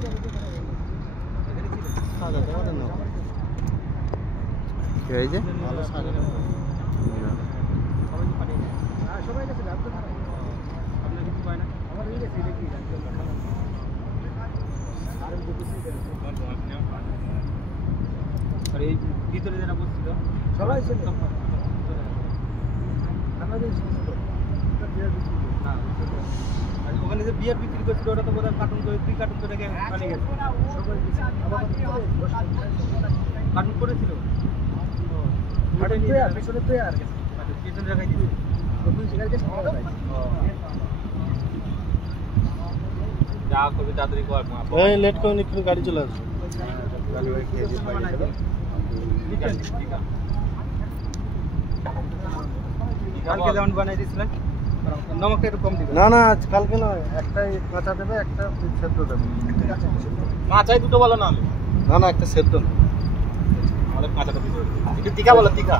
কি হয়েছে? আর এই ভিতরে যারা বসছিল সবাই ছিল না আর ওখানে যে বিয়ার বিক্রি করছিল ওটা তো বোধহয় কার্টুন করে 2 কার্টুন করে পালিয়ে গেছে। কার্টুন করেছিল পেছনে তো আর পিছনে রাখাই দিয়েছে। যা করবে তাড়াতাড়ি কর এই লেট করে নিয়ে গাড়ি চলে আসবে। কালকে যেমন বানাই দিয়েছিলেন নমকটা একটু কম দিবেন। না না আজ কালকে নয়, একটাই কাঁচা দেবে, একটা সেদ্ধ দেবে। কাঁচাই দুটো বলো না না না একটা সেদ্ধ। আমাদের কাঁচাটা দিতে একটু তীখা বলো তীখা।